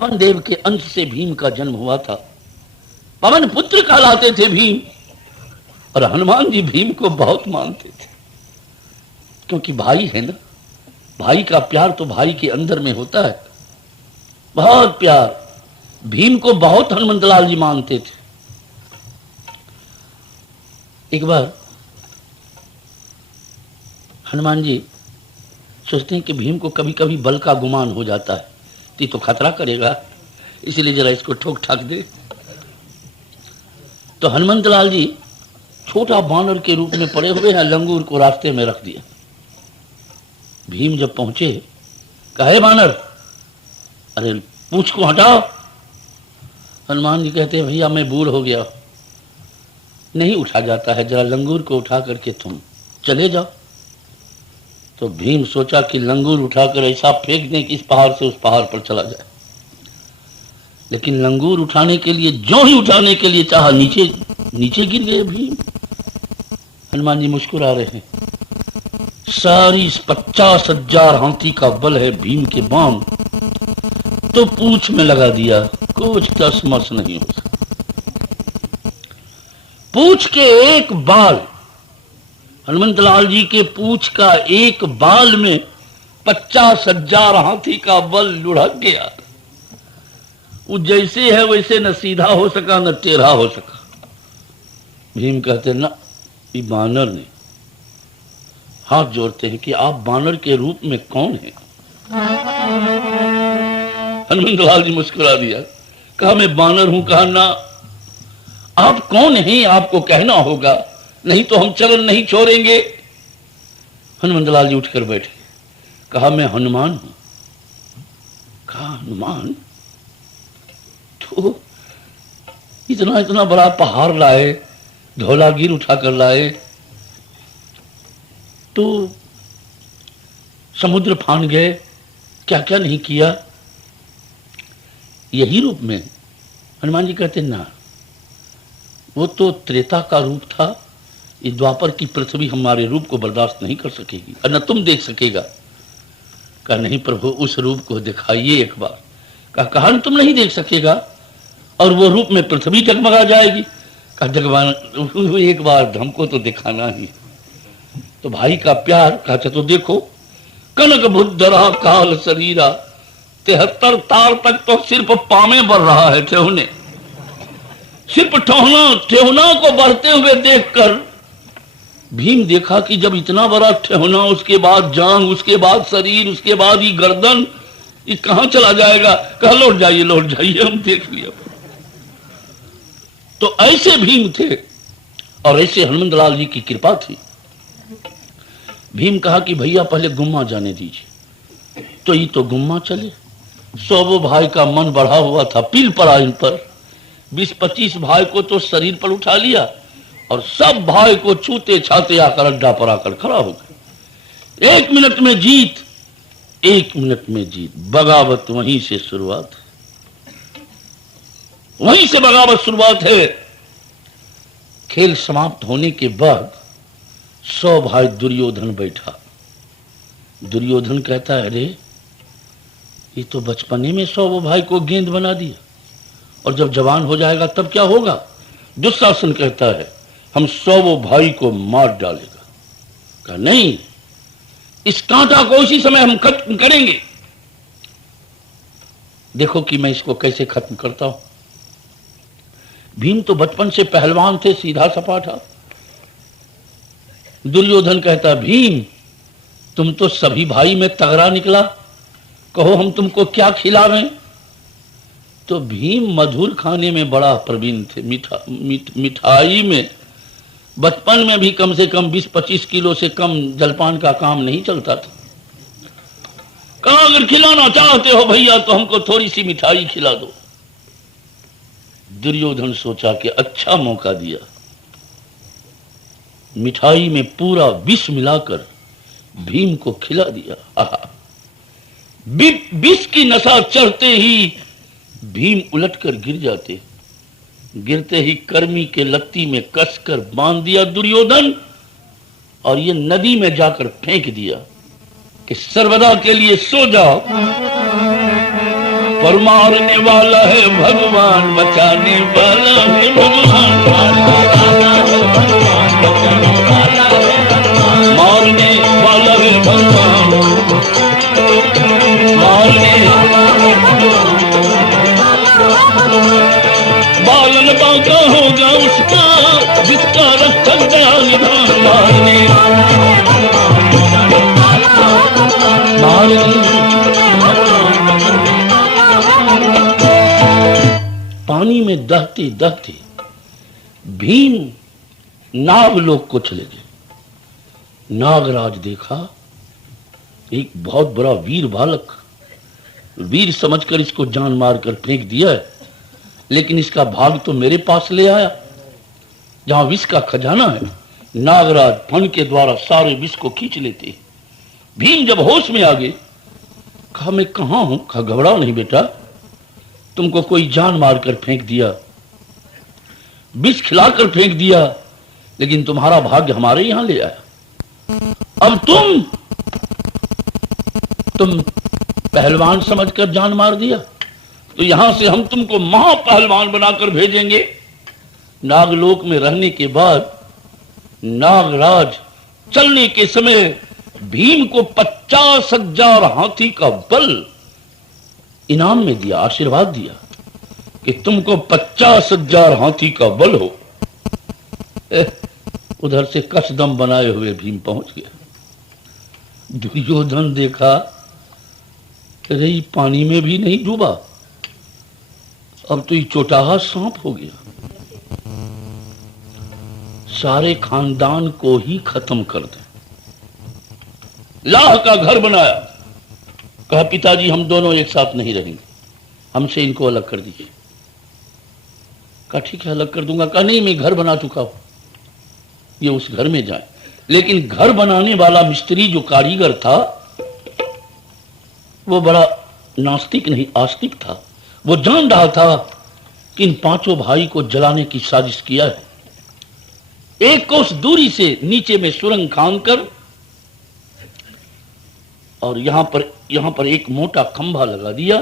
पवन देव के अंश से भीम का जन्म हुआ था। पवन पुत्र कहलाते थे भीम। और हनुमान जी भीम को बहुत मानते थे, क्योंकि भाई है ना, भाई का प्यार तो भाई के अंदर में होता है, बहुत प्यार। भीम को बहुत हनुमंत लाल जी मानते थे। एक बार हनुमान जी सोचते हैं कि भीम को कभी कभी बल का गुमान हो जाता है, तो खतरा करेगा, इसलिए जरा इसको ठोक ठाक दे। तो हनुमंत लाल जी छोटा बानर के रूप में पड़े हुए हैं, लंगूर को रास्ते में रख दिया। भीम जब पहुंचे, कहे बानर, अरे पूंछ को हटाओ। हनुमान जी कहते हैं, भैया मैं बूढ़ हो गया, नहीं उठा जाता है, जरा लंगूर को उठा करके तुम चले जाओ। तो भीम सोचा कि लंगूर उठाकर ऐसा फेंक दें कि इस पहाड़ से उस पहाड़ पर चला जाए। लेकिन लंगूर उठाने के लिए, जो ही उठाने के लिए चाहा, नीचे नीचे गिर गए भीम। हनुमान जी मुस्कुरा रहे हैं। सारी 50,000 हाथी का बल है भीम के बाण, तो पूंछ में लगा दिया, कुछ तस मस नहीं हो सकता। पूंछ के एक बाल, हनुमंत लाल जी के पूंछ का एक बाल में 50,000 हाथी का बल लुढ़क गया। वो जैसे है वैसे न सीधा हो सका न टेढ़ा हो सका। भीम कहते ना, ये बानर ने। हाथ जोड़ते हैं कि आप बानर के रूप में कौन हैं? हनुमंत लाल जी मुस्कुरा दिया, कहा मैं बानर हूं। कहा ना, आप कौन हैं आपको कहना होगा, नहीं तो हम चरण नहीं छोड़ेंगे। हनुमंत लाल जी उठकर बैठे, कहा मैं हनुमान हूं। कहा हनुमान? तो इतना इतना बड़ा पहाड़ लाए, धौलागिर उठाकर लाए, तो समुद्र फान गए, क्या क्या नहीं किया, यही रूप में? हनुमान जी कहते ना, वो तो त्रेता का रूप था, इस द्वापर की पृथ्वी हमारे रूप को बर्दाश्त नहीं कर सकेगी और न तुम देख सकेगा। कहा नहीं प्रभु, उस रूप को दिखाइए एक बार। कहा तुम नहीं देख सकेगा और वो रूप में पृथ्वी जगमगा जाएगी। कहा जगवान एक बार हमको तो दिखाना ही। तो भाई का प्यार, कहा तो देखो, कनक भुद्धरा काल शरीरा, 73 तार तक तो सिर्फ पामे बढ़ रहा है ठेहुने। सिर्फ ठेहुना को बढ़ते हुए देखकर भीम देखा कि जब इतना बड़ा ठेहुना, उसके बाद जांग, उसके बाद शरीर, उसके बाद ही गर्दन, ये कहां चला जाएगा? कहा लौट जाइए, हम देख लिया। तो ऐसे भीम थे और ऐसे हनुमंत लाल जी की कृपा थी। भीम कहा कि भैया पहले गुम्मा जाने दीजिए। तो ये तो गुम्मा चले। 100 भाई का मन बढ़ा हुआ था, पील पड़ा इन पर। 20-25 भाई को तो शरीर पर उठा लिया और सब भाई को छूते छाते आकर अड्डा पर आकर खड़ा हो गए। 1 मिनट में जीत, 1 मिनट में जीत। बगावत वहीं से शुरुआत है, वहीं से बगावत शुरुआत है। खेल समाप्त होने के बाद 100 भाई दुर्योधन बैठा। दुर्योधन कहता है, अरे ये तो बचपने में 100 भाई को गेंद बना दिया, और जब जवान हो जाएगा तब क्या होगा? दुशासन कहता है, हम 100 भाई को मार डालेगा। कहा नहीं, इस कांटा को उसी समय हम खत्म करेंगे। देखो कि मैं इसको कैसे खत्म करता हूं। भीम तो बचपन से पहलवान थे, सीधा सपाटा। दुर्योधन कहता, भीम तुम तो सभी भाई में तगड़ा निकला, कहो हम तुमको क्या खिलावें? तो भीम मधुर खाने में बड़ा प्रवीण थे। मिठाई में बचपन में भी कम से कम 20-25 किलो से कम जलपान का काम नहीं चलता था। कहा अगर खिलाना चाहते हो भैया तो हमको थोड़ी सी मिठाई खिला दो। दुर्योधन सोचा कि अच्छा मौका दिया। मिठाई में पूरा विष मिलाकर भीम को खिला दिया। आहा, विष की नशा चढ़ते ही भीम उलटकर गिर जाते। गिरते ही कर्मी के लत्ती में कसकर बांध दिया दुर्योधन, और ये नदी में जाकर फेंक दिया कि सर्वदा के लिए सो जाओ। पर मारने वाला है भगवान, बचाने वाला है भगवान। मारने वाला है भगवान, मारने बालन बांका होगा उसका, जिसका रक्षक निधान। पानी में दहते दहते भीम नागलोक को चले गए। नागराज देखा एक बहुत बड़ा वीर बालक, वीर समझकर इसको जान मारकर फेंक दिया है, लेकिन इसका भाग तो मेरे पास ले आया जहां विष का खजाना है। नागराज फन के द्वारा सारे विष को खींच लेते। भीम जब होश में आ गए, कहा मैं कहां हूं? कहा घबराओ नहीं बेटा, तुमको कोई जान मारकर फेंक दिया, विष खिलाकर फेंक दिया, लेकिन तुम्हारा भाग्य हमारे यहां ले आया। अब तुम पहलवान समझकर जान मार दिया, तो यहां से हम तुमको महापहलवान बनाकर भेजेंगे। नागलोक में रहने के बाद नागराज चलने के समय भीम को 50,000 हाथी का बल इनाम में दिया, आशीर्वाद दिया कि तुमको 50,000 हाथी का बल हो। उधर से कसदम बनाए हुए भीम पहुंच गया। दुर्योधन देखा, अरे पानी में भी नहीं डूबा, अब तो ये चौटाहा सांप हो गया, सारे खानदान को ही खत्म कर दे। लाह का घर बनाया, कहा पिताजी हम दोनों एक साथ नहीं रहेंगे, हमसे इनको अलग कर दीजिए। कहा ठीक है अलग कर दूंगा। कहा नहीं मैं घर बना चुका हूं, ये उस घर में जाए। लेकिन घर बनाने वाला मिस्त्री जो कारीगर था वो बड़ा नास्तिक नहीं आस्तिक था। वो जान रहा था कि इन पांचों भाई को जलाने की साजिश किया है। एक कोस दूरी से नीचे में सुरंग खानकर और यहां पर एक मोटा खंभा लगा दिया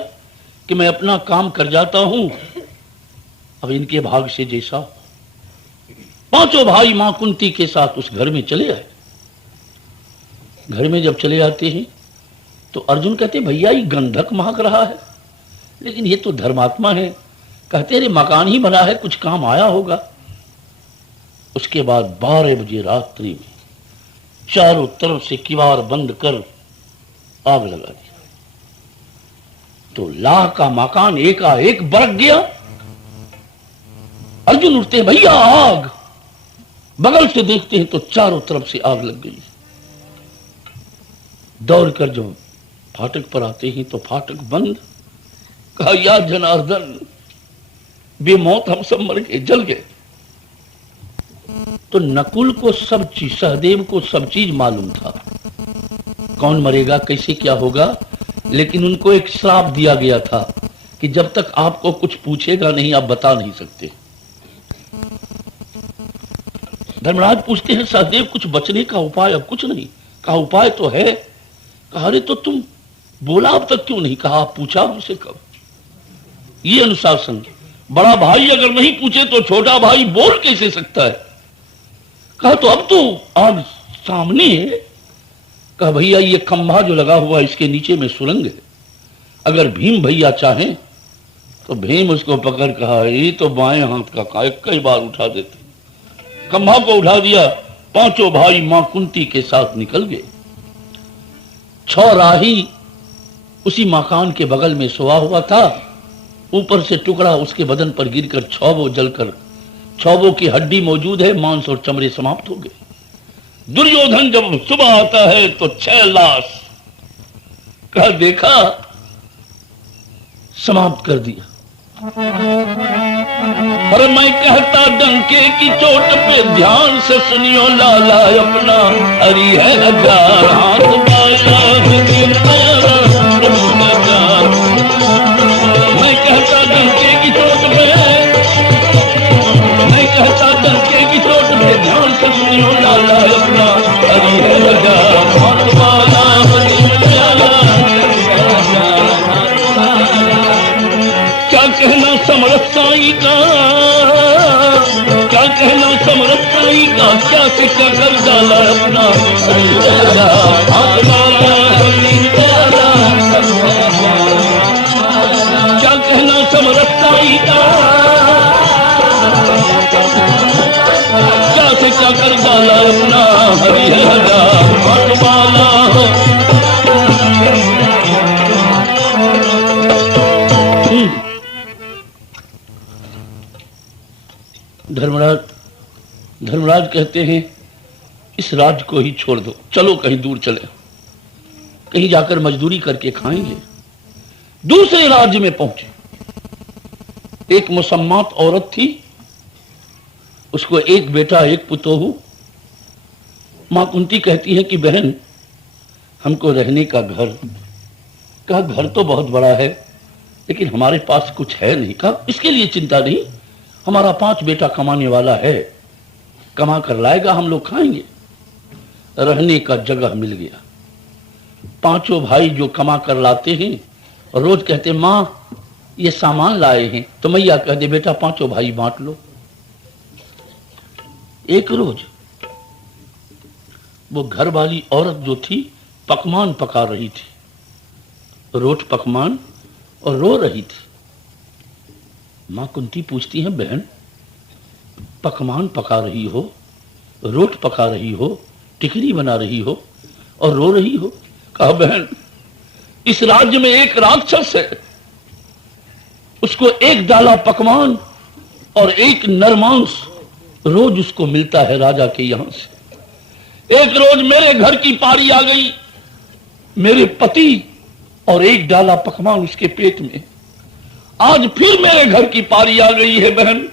कि मैं अपना काम कर जाता हूं, अब इनके भाग से जैसा। पांचों भाई मां कुंती के साथ उस घर में चले आए। घर में जब चले आते हैं तो अर्जुन कहते भैया ये गंधक महक रहा है, लेकिन ये तो धर्मात्मा है। कहते अरे मकान ही बना है, कुछ काम आया होगा। उसके बाद 12 बजे रात्रि में चारों तरफ से किवाड़ बंद कर आग लगा दिया, तो लाह का मकान एकाएक बरक गया। अर्जुन उठते हैं भैया आग, बगल से देखते हैं तो चारों तरफ से आग लग गई। दौड़कर जब फाटक पर आते हैं तो फाटक बंद। कहा या जनार्दन बेमौत हम सब मर गए, जल गए। तो नकुल को सब चीज, सहदेव को सब चीज मालूम था, कौन मरेगा कैसे क्या होगा, लेकिन उनको एक श्राप दिया गया था कि जब तक आपको कुछ पूछेगा नहीं आप बता नहीं सकते। धर्मराज पूछते हैं सहदेव कुछ बचने का उपाय? अब कुछ नहीं। कहा उपाय तो है। कहा अरे तो तुम बोला अब तक क्यों नहीं? कहा पूछा हमसे कब? ये अनुशासन, बड़ा भाई अगर नहीं पूछे तो छोटा भाई बोल कैसे सकता है? कहा तो अब तो आग सामने है। कहा भैया ये खंभा जो लगा हुआ इसके नीचे में सुरंग है, अगर भीम भैया चाहें तो भीम उसको पकड़, कहा ये तो बाएं हाथ का कई बार उठा देते। खंभा को उठा दिया, पांचों भाई मां कुंती के साथ निकल गए। छौराही उसी मकान के बगल में सोया हुआ था, ऊपर से टुकड़ा उसके बदन पर गिरकर छौवो जलकर, छौवो की हड्डी मौजूद है, मांस और चमड़े समाप्त हो गए। दुर्योधन जब सुबह आता है तो 6 लाश का देखा, समाप्त कर दिया। पर मैं कहता डंके की चोट पे ध्यान से सुनियो लाला अपना, हरि है हजार हाथ बाला, मैं कहता डंके की चोट पे, मैं कहता डंके की चोट पे ध्यान से सुनियो लाला अपना, हरि है हजार हाथ बाला, साई का, क्या कहना समरथ साई का, क्या सिक्का कर डाला अपना हाथ मारा, क्या कहना समरथ साई का, क्या सिक्का कर डाला अपना हरिहरा हाथ मारा। धर्मराज कहते हैं इस राज्य को ही छोड़ दो, चलो कहीं दूर चले, कहीं जाकर मजदूरी करके खाएंगे। दूसरे राज्य में पहुंचे, एक मुसम्मात औरत थी, उसको एक बेटा एक पुतोहू। मां कुंती कहती है कि बहन हमको रहने का घर, कहा घर तो बहुत बड़ा है लेकिन हमारे पास कुछ है नहीं। कहा इसके लिए चिंता नहीं, हमारा 5 बेटा कमाने वाला है, कमा कर लाएगा, हम लोग खाएंगे। रहने का जगह मिल गया। 5 भाई जो कमा कर लाते हैं और रोज कहते मां ये सामान लाए हैं, तो मैया कह दे बेटा 5 भाई बांट लो। एक रोज वो घर वाली औरत जो थी पकवान पका रही थी, रोट पकवान, और रो रही थी। मां कुंती पूछती है बहन पकवान पका रही हो, रोट पका रही हो, टिकरी बना रही हो और रो रही हो? कहा बहन इस राज्य में एक राक्षस है, उसको एक डाला पकवान और एक नरमांस रोज उसको मिलता है राजा के यहां से। एक रोज मेरे घर की पारी आ गई, मेरे पति और एक डाला पकवान उसके पेट में। आज फिर मेरे घर की पारी आ गई है बहन,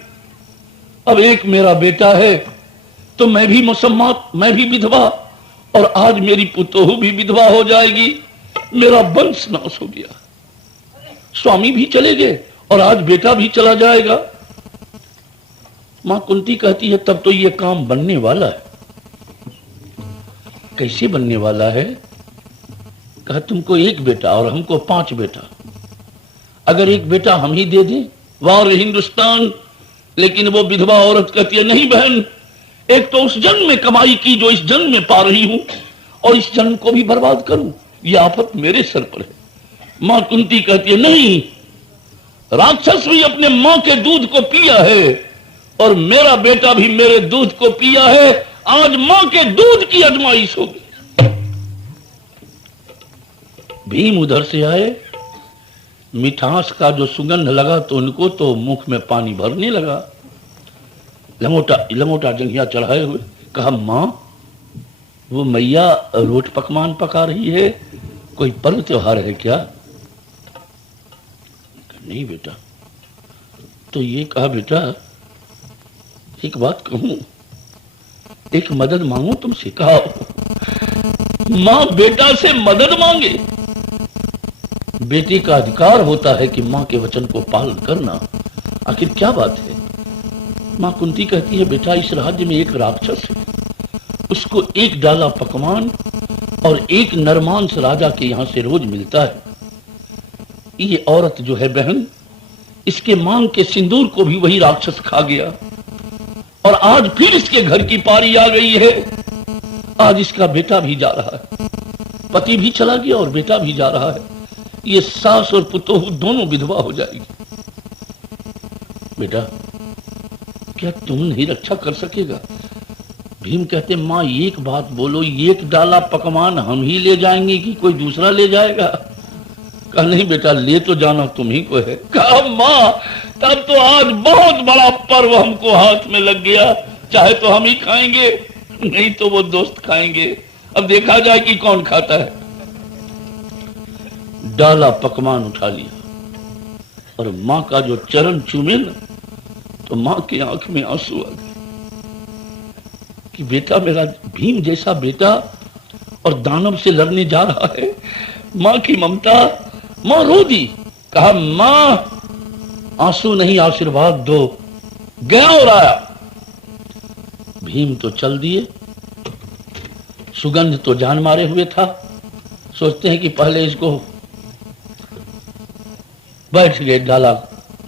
अब एक मेरा बेटा है तो मैं भी मुसम्मात, मैं भी विधवा, और आज मेरी पुतोहू भी विधवा हो जाएगी, मेरा वंश नाश हो गया। स्वामी भी चले गए और आज बेटा भी चला जाएगा। मां कुंती कहती है तब तो ये काम बनने वाला है। कैसे बनने वाला है? कहा तुमको एक बेटा और हमको 5 बेटा, अगर एक बेटा हम ही दे दें, वार हिंदुस्तान। लेकिन वो विधवा औरत कहती है नहीं बहन, एक तो उस जन्म में कमाई की जो इस जन्म में पा रही हूं, और इस जन्म को भी बर्बाद करूं, यह आफत मेरे सर पर है। मां कुंती कहती है नहीं, राक्षस भी अपने मां के दूध को पिया है और मेरा बेटा भी मेरे दूध को पिया है, आज मां के दूध की अजमाइश होगी। भीम उधर से आए, मिठास का जो सुगंध लगा तो उनको तो मुख में पानी भरने लगा, लमोटा जंघिया चढ़ाए हुए। कहा मां वो मैया रोट पकवान पका रही है, कोई पर्व त्योहार है क्या? नहीं बेटा। तो ये कहा बेटा एक बात कहूं, एक मदद मांगू तुमसे? कहा मां बेटा से मदद मांगे? बेटी का अधिकार होता है कि मां के वचन को पालन करना, आखिर क्या बात है? मां कुंती कहती है बेटा इस राज्य में एक राक्षस है, उसको एक डाला पकवान और एक नरमांस राजा के यहां से रोज मिलता है। ये औरत जो है बहन, इसके मांग के सिंदूर को भी वही राक्षस खा गया, और आज फिर इसके घर की पारी आ गई है। आज इसका बेटा भी जा रहा है, पति भी चला गया और बेटा भी जा रहा है। ये सास और पुतोहू दोनों विधवा हो जाएगी। बेटा क्या तुम नहीं रक्षा कर सकेगा? भीम कहते मां एक बात बोलो, एक डाला पकवान हम ही ले जाएंगे कि कोई दूसरा ले जाएगा? कहा नहीं बेटा ले तो जाना तुम ही को है। कहा मां तब तो आज बहुत बड़ा पर्व हमको हाथ में लग गया, चाहे तो हम ही खाएंगे, नहीं तो वो दोस्त खाएंगे, अब देखा जाए कि कौन खाता है। डाला पकवान उठा लिया और मां का जो चरण चूमे ना, तो मां की आंख में आंसू आ गए कि बेटा मेरा भीम जैसा बेटा और दानव से लड़ने जा रहा है। मां की ममता, मां रो दी। कहा मां आंसू नहीं आशीर्वाद दो। गया और आया। भीम तो चल दिए, सुगंध तो जान मारे हुए था। सोचते हैं कि पहले इसको बैठ गए, डाला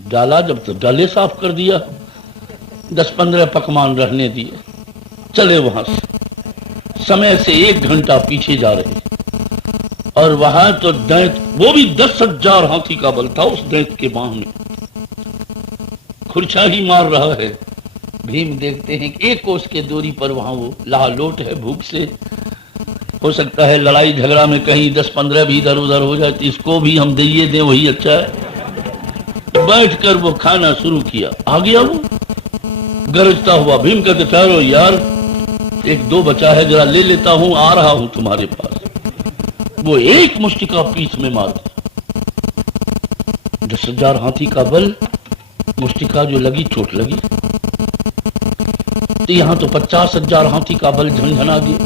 डाला जब तो डाले साफ कर दिया, 10-15 पकवान रहने दिए, चले वहां से। समय से 1 घंटा पीछे जा रहे और वहां तो दैत, वो भी 10,000 हाथी का बल था उस दैत के बाह में, खुरछा ही मार रहा है। भीम देखते हैं कि 1 कोस के दूरी पर वहां वो लालोट है भूख से। हो सकता है लड़ाई झगड़ा में कहीं 10-15 भी इधर उधर हो जाए, तो इसको भी हम दे दें, वही अच्छा है। बैठकर वो खाना शुरू किया। आ गया वो गरजता हुआ। भीम कहते ठहरो यार, 1-2 बचा है, जरा ले लेता हूं, आ रहा हूं तुम्हारे पास। वो 1 मुष्टिका पीठ में मार दिया। 10,000 हाथी का बल, मुष्टिका जो लगी चोट लगी। तो यहां तो 50,000 हाथी का बल झंझना गया।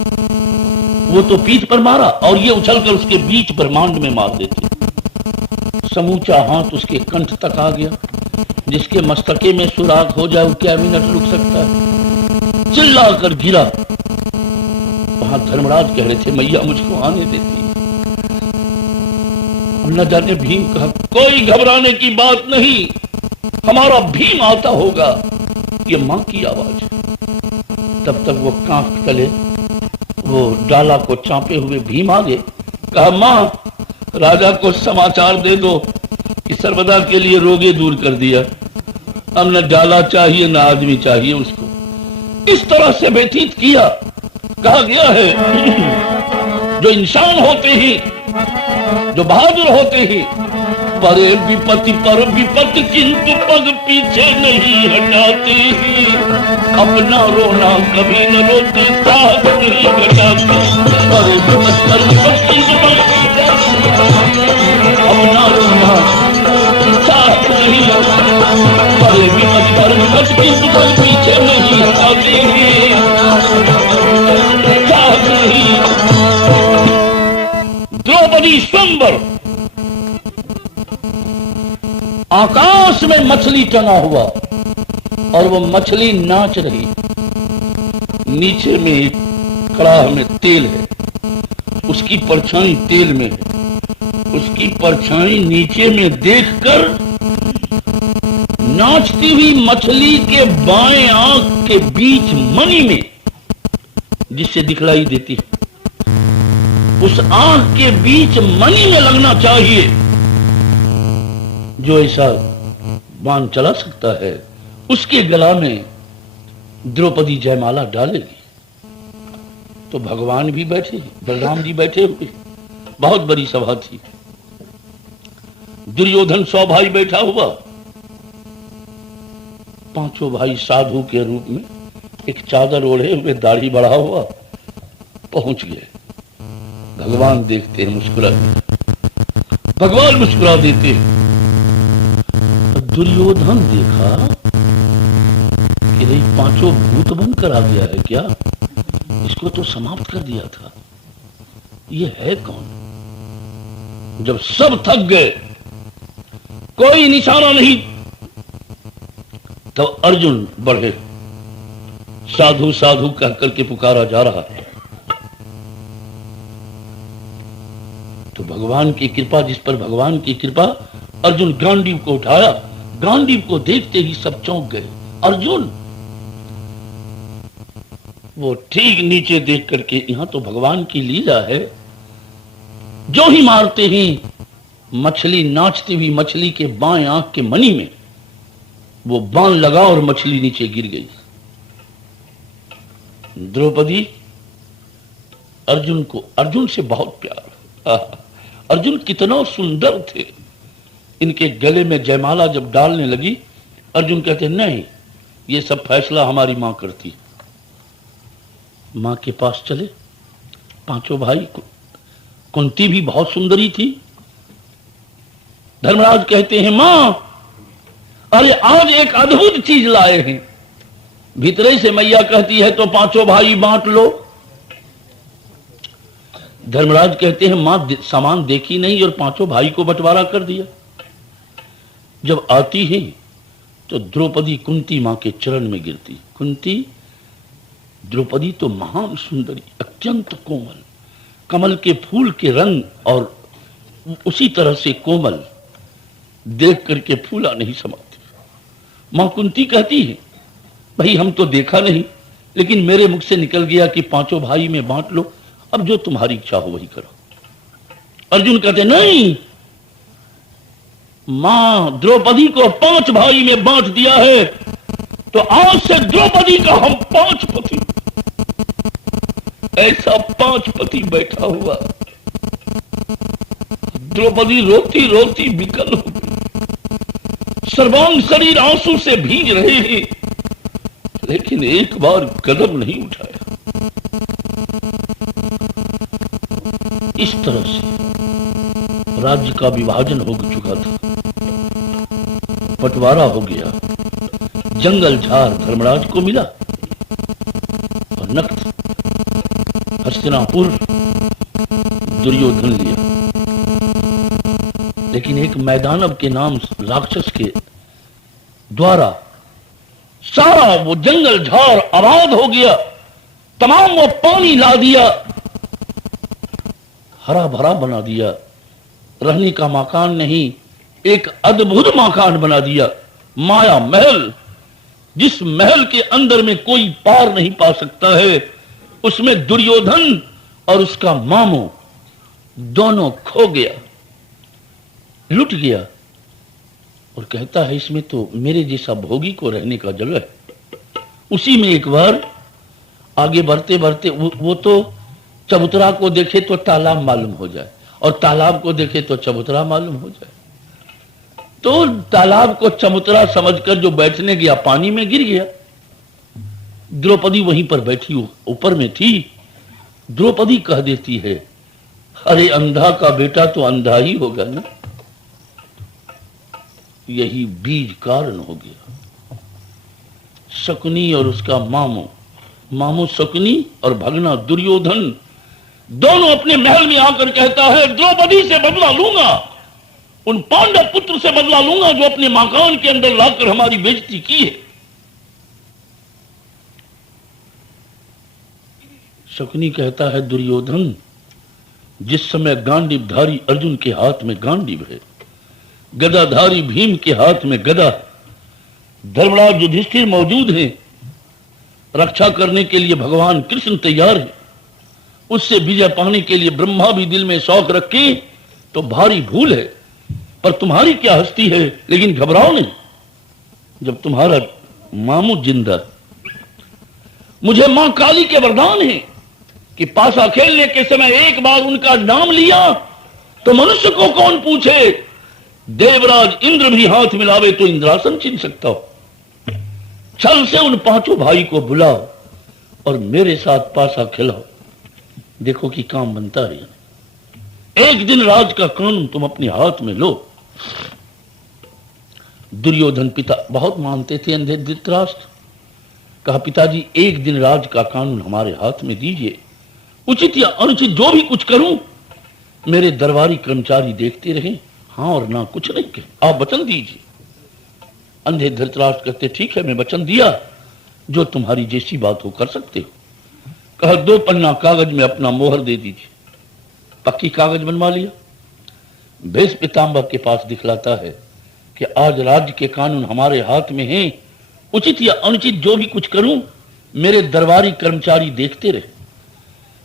वो तो पीठ पर मारा और ये उछलकर उसके बीच ब्रह्मांड में मार देते। समूचा हाथ उसके कंठ तक आ गया। जिसके मस्तके में सुराख हो जाए वो क्या मिनट रुक सकता है। चिल्लाकर गिरा। वहां धर्मराज कह रहे थे मैया मुझको आने देती। न जाने भीम कहा कोई घबराने की बात नहीं, हमारा भीम आता होगा। ये मां की आवाज। तब तक वो कांख तले वो डाला को चांपे हुए भीम आ गए। कहा मां, राजा को समाचार दे दो कि सर्वदा के लिए रोगे दूर कर दिया। अब न डाला चाहिए न आदमी चाहिए उसको। इस तरह से व्यतीत किया। कहा गया है जो इंसान होते ही, जो बहादुर होते ही, परे विपत्ति पर विपत्ति किंतु पग पीछे नहीं हटाते ही। अपना रोना कभी न रोते, साथ नहीं घटाते। परे विपत्ति पर विपत्ति किंतु पग अपना रोना साथ नहीं, परे विपत्ति पर विपत्ति किंतु पग पीछे नहीं हटाते ही, साथ नहीं। द्रौपदी स्वयंवर। आकाश में मछली टंगा हुआ और वो मछली नाच रही। नीचे में एक कड़ाह में तेल है, उसकी परछाई तेल में है। उसकी परछाई नीचे में देखकर नाचती हुई मछली के बाएं आंख के बीच मणि में, जिससे दिखलाई देती है, उस आंख के बीच मणि में लगना चाहिए। जो ऐसा बाण चला सकता है उसके गला में द्रौपदी जयमाला डालेगी। तो भगवान भी बैठे, बलराम जी बैठे हुए, बहुत बड़ी सभा थी। दुर्योधन 100 भाई बैठा हुआ, 5 भाई साधु के रूप में एक चादर ओढ़े हुए, दाढ़ी बढ़ा हुआ पहुंच गए। भगवान देखते हैं, मुस्कुराते, भगवान मुस्कुरा देते हैं। दुर्योधन देखा कि नहीं 5 भूत बनकर आ गया है क्या, इसको तो समाप्त कर दिया था, ये है कौन। जब सब थक गए, कोई निशाना नहीं, तो अर्जुन बढ़े। साधु साधु कह करके पुकारा जा रहा है। तो भगवान की कृपा, जिस पर भगवान की कृपा, अर्जुन गांडीव को उठाया। गांडीव को देखते ही सब चौंक गए। अर्जुन वो ठीक नीचे देख करके, यहां तो भगवान की लीला है। जो ही मारते ही मछली नाचती हुई मछली के बाएं आंख के मणि में वो बाण लगा और मछली नीचे गिर गई। द्रौपदी अर्जुन को, अर्जुन से बहुत प्यार। अर्जुन कितना सुंदर थे। इनके गले में जयमाला जब डालने लगी, अर्जुन कहते नहीं, ये सब फैसला हमारी मां करती। मां के पास चले। 5 भाई, कुंती भी बहुत सुंदरी थी। धर्मराज कहते हैं मां, अरे आज एक अद्भुत चीज लाए हैं। भीतरे से मैया कहती है तो 5 भाई बांट लो। धर्मराज कहते हैं मां सामान देखी नहीं और 5 भाई को बंटवारा कर दिया। जब आती है तो द्रौपदी कुंती मां के चरण में गिरती। कुंती, द्रौपदी तो महान सुंदरी, अत्यंत कोमल, कमल के फूल के रंग और उसी तरह से कोमल, देख करके फूला नहीं समाती। मां कुंती कहती है, भाई हम तो देखा नहीं, लेकिन मेरे मुख से निकल गया कि पांचों भाई में बांट लो, अब जो तुम्हारी इच्छा हो वही करो। अर्जुन कहते नहीं, मां द्रौपदी को 5 भाई में बांट दिया है, तो आज से द्रौपदी का हम 5 पति। ऐसा 5 पति बैठा हुआ, द्रौपदी रोती रोती विकल हो गई, सर्वांग शरीर आंसू से भीग रहे हैं, लेकिन एक बार कदम नहीं उठाया। इस तरह से राज्य का विभाजन हो चुका था, बंटवारा हो गया। जंगल झार धर्मराज को मिला और नक्त हस्तिनापुर दुर्योधन लिया। लेकिन एक मैदानव के नाम राक्षस के द्वारा सारा वो जंगल झार आबाद हो गया, तमाम वो पानी ला दिया, हरा भरा बना दिया, रहने का मकान नहीं, एक अद्भुत मकान बना दिया, माया महल। जिस महल के अंदर में कोई पार नहीं पा सकता है, उसमें दुर्योधन और उसका मामू दोनों खो गया, लुट गया। और कहता है इसमें तो मेरे जैसा भोगी को रहने का जगह है। उसी में एक बार आगे बढ़ते बढ़ते वो तो चबूतरा को देखे तो तालाब मालूम हो जाए, और तालाब को देखे तो चबूतरा मालूम हो जाए। तो तालाब को चबूतरा समझकर जो बैठने गया, पानी में गिर गया। द्रौपदी वहीं पर बैठी ऊपर में थी। द्रौपदी कह देती है, अरे अंधा का बेटा तो अंधा ही होगा ना। यही बीज कारण हो गया। शकुनी और उसका मामू शकुनी और भगना दुर्योधन दोनों अपने महल में आकर कहता है, द्रौपदी से बदला लूंगा, उन पांडव पुत्र से बदला लूंगा जो अपने मकान के अंदर लाकर हमारी बेइज्जती की है। शकुनी कहता है, दुर्योधन, जिस समय गांडीवधारी अर्जुन के हाथ में गांडीव है, गदाधारी भीम के हाथ में गदा, धर्मराज युधिष्ठिर मौजूद है, रक्षा करने के लिए भगवान कृष्ण तैयार है, उससे विजय पाने के लिए ब्रह्मा भी दिल में शौक रखे तो भारी भूल है। पर तुम्हारी क्या हस्ती है, लेकिन घबराओ नहीं, जब तुम्हारा मामू जिंदा। मुझे मां काली के वरदान है कि पासा खेलने के समय एक बार उनका नाम लिया तो मनुष्य को कौन पूछे, देवराज इंद्र भी हाथ मिलावे तो इंद्रासन छीन सकता हो। छल से उन पांचों भाई को बुलाओ और मेरे साथ पासा खिलाओ, देखो कि काम बनता है। एक दिन राज का कानून तुम अपने हाथ में लो। दुर्योधन पिता बहुत मानते थे अंधे धृतराष्ट्र। कहा, पिताजी एक दिन राज का कानून हमारे हाथ में दीजिए, उचित या अनुचित जो भी कुछ करूं मेरे दरबारी कर्मचारी देखते रहे, हाँ और ना कुछ नहीं कहे, आप वचन दीजिए। अंधे धृतराष्ट्र कहते, ठीक है मैं वचन दिया, जो तुम्हारी जैसी बात हो कर सकते हो। कहा, 2 पन्ना कागज में अपना मोहर दे दीजिए। पक्की कागज बनवा लिया, भेष पिताम्बर के पास दिखलाता है कि आज राज्य के कानून हमारे हाथ में हैं, उचित या अनुचित जो भी कुछ करूं मेरे दरबारी कर्मचारी देखते रहे।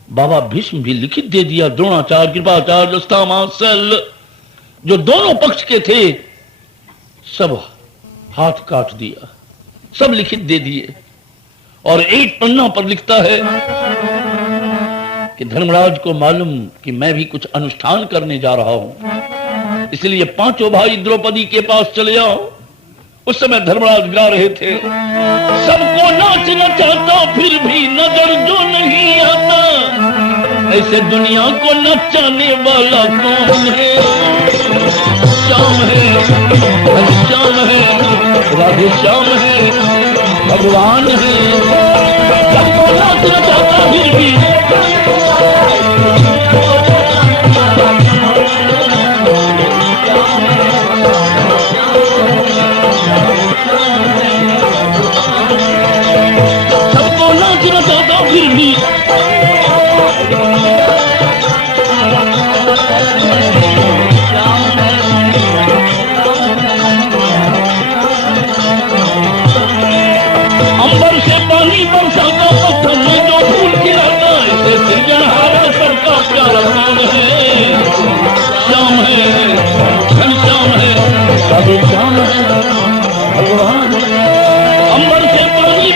बाबा भीष्म भी लिखित दे दिया, द्रोणाचार्य, कृपाचार्य, अश्वत्थामा, शल्य जो दोनों पक्ष के थे सब हाथ काट दिया, सब लिखित दे दिए। और एक पन्ना पर लिखता है कि धर्मराज को मालूम कि मैं भी कुछ अनुष्ठान करने जा रहा हूं, इसलिए पांचों भाई द्रौपदी के पास चले आओ। उस समय धर्मराज गा रहे थे, सबको नाचना चाहता फिर भी नजर जो नहीं आता, ऐसे दुनिया को नचाने वाला कौन है। श्याम है, श्याम है, राधे श्याम है, भगवान है, सबको नाचना चाहता फिर भी सबको नाचना चाहता फिर भी राम है, घनश्याम है, राधे श्याम है भगवान। अंबर से पानी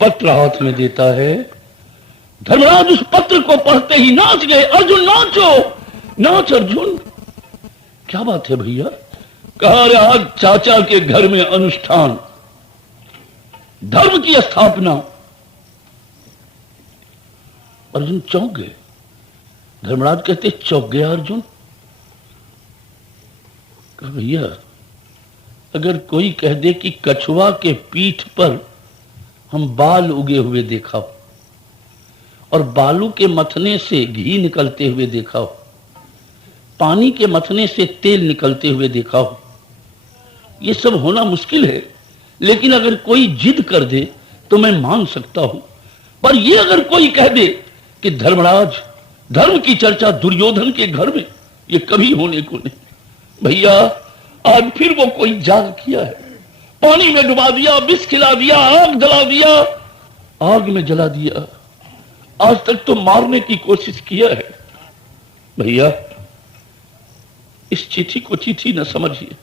पत्र हाथ में देता है। धर्मराज उस पत्र को पढ़ते ही नाच गए। अर्जुन नाचो, नाच अर्जुन। क्या बात है भैया? कहा रे आज चाचा के घर में अनुष्ठान, धर्म की स्थापना। अर्जुन चौंक गए। धर्मराज कहते चौंक गया अर्जुन? कहा भैया अगर कोई कह दे कि कछुआ के पीठ पर हम बाल उगे हुए देखा हो और बालू के मथने से घी निकलते हुए देखा हो, पानी के मथने से तेल निकलते हुए देखा हो, ये सब होना मुश्किल है। लेकिन अगर कोई जिद कर दे तो मैं मान सकता हूं। पर ये अगर कोई कह दे कि धर्मराज धर्म की चर्चा दुर्योधन के घर में, ये कभी होने को नहीं। भैया आज फिर वो कोई जाल किया है, पानी में डुबा दिया, विष खिला दिया, आग जला दिया, आग में जला दिया। आज तक तो मारने की कोशिश किया है। भैया इस चिट्ठी को चिट्ठी न समझिए।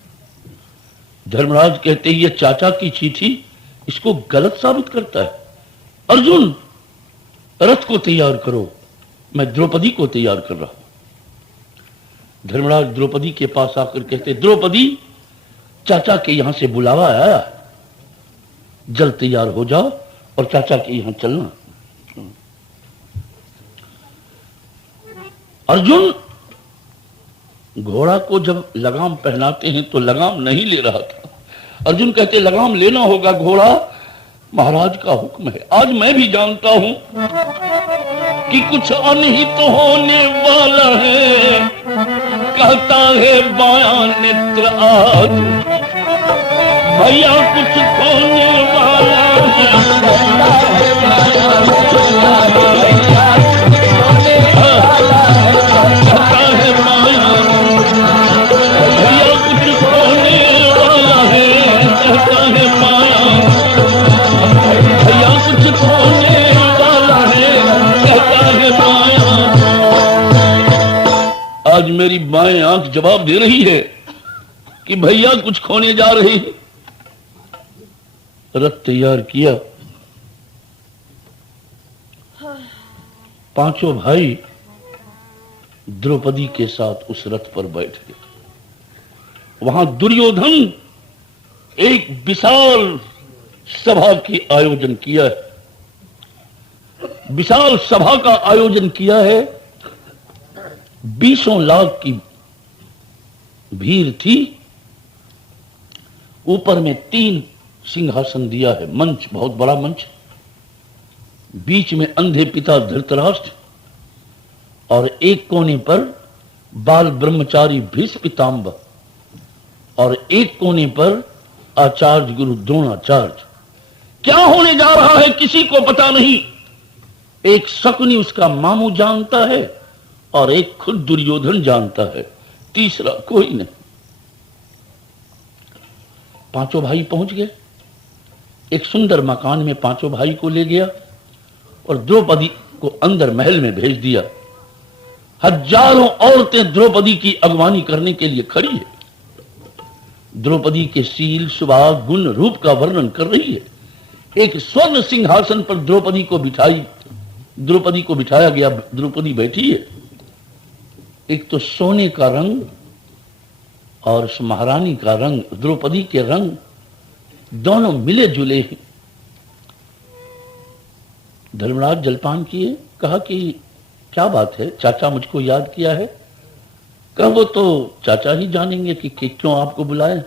धर्मराज कहते ही ये चाचा की चिट्ठी इसको गलत साबित करता है। अर्जुन रथ को तैयार करो, मैं द्रौपदी को तैयार कर रहा हूं। धर्मराज द्रौपदी के पास आकर कहते द्रौपदी चाचा के यहां से बुलावा आया, जल्द तैयार हो जाओ और चाचा के यहां चलना। अर्जुन घोड़ा को जब लगाम पहनाते हैं तो लगाम नहीं ले रहा था। अर्जुन कहते लगाम लेना होगा, घोड़ा महाराज का हुक्म है। आज मैं भी जानता हूं कि कुछ अनहित होने वाला है, कहता है बायां नेत्र आज भैया कुछ होने वाला आज मेरी बाएं आंख जवाब दे रही है कि भैया कुछ खोने जा रही है। रथ तैयार किया, पांचों भाई द्रौपदी के साथ उस रथ पर बैठ गए। वहां दुर्योधन एक विशाल सभा की आयोजन किया है, विशाल सभा का आयोजन किया है। 20 लाख की भीड़ थी। ऊपर में 3 सिंहासन दिया है, मंच बहुत बड़ा मंच, बीच में अंधे पिता धृतराष्ट्र और एक कोने पर बाल ब्रह्मचारी भीष्म पितामह और एक कोने पर आचार्य गुरु द्रोणाचार्य। क्या होने जा रहा है किसी को पता नहीं। एक शकुनी उसका मामू जानता है और एक खुद दुर्योधन जानता है, तीसरा कोई नहीं। पांचों भाई पहुंच गए। एक सुंदर मकान में पांचों भाई को ले गया और द्रौपदी को अंदर महल में भेज दिया। हजारों औरतें द्रौपदी की अगवानी करने के लिए खड़ी है। द्रौपदी के शील, सुभाव, गुण, रूप का वर्णन कर रही है। एक स्वर्ण सिंहासन पर द्रौपदी को बिठाया गया। द्रौपदी बैठी है। एक तो सोने का रंग और उस महारानी का रंग, द्रौपदी के रंग दोनों मिले जुले हैं। धर्मराज जलपान किए। कहा कि क्या बात है, चाचा मुझको याद किया है? कहा वो तो चाचा ही जानेंगे कि क्यों आपको बुलाए।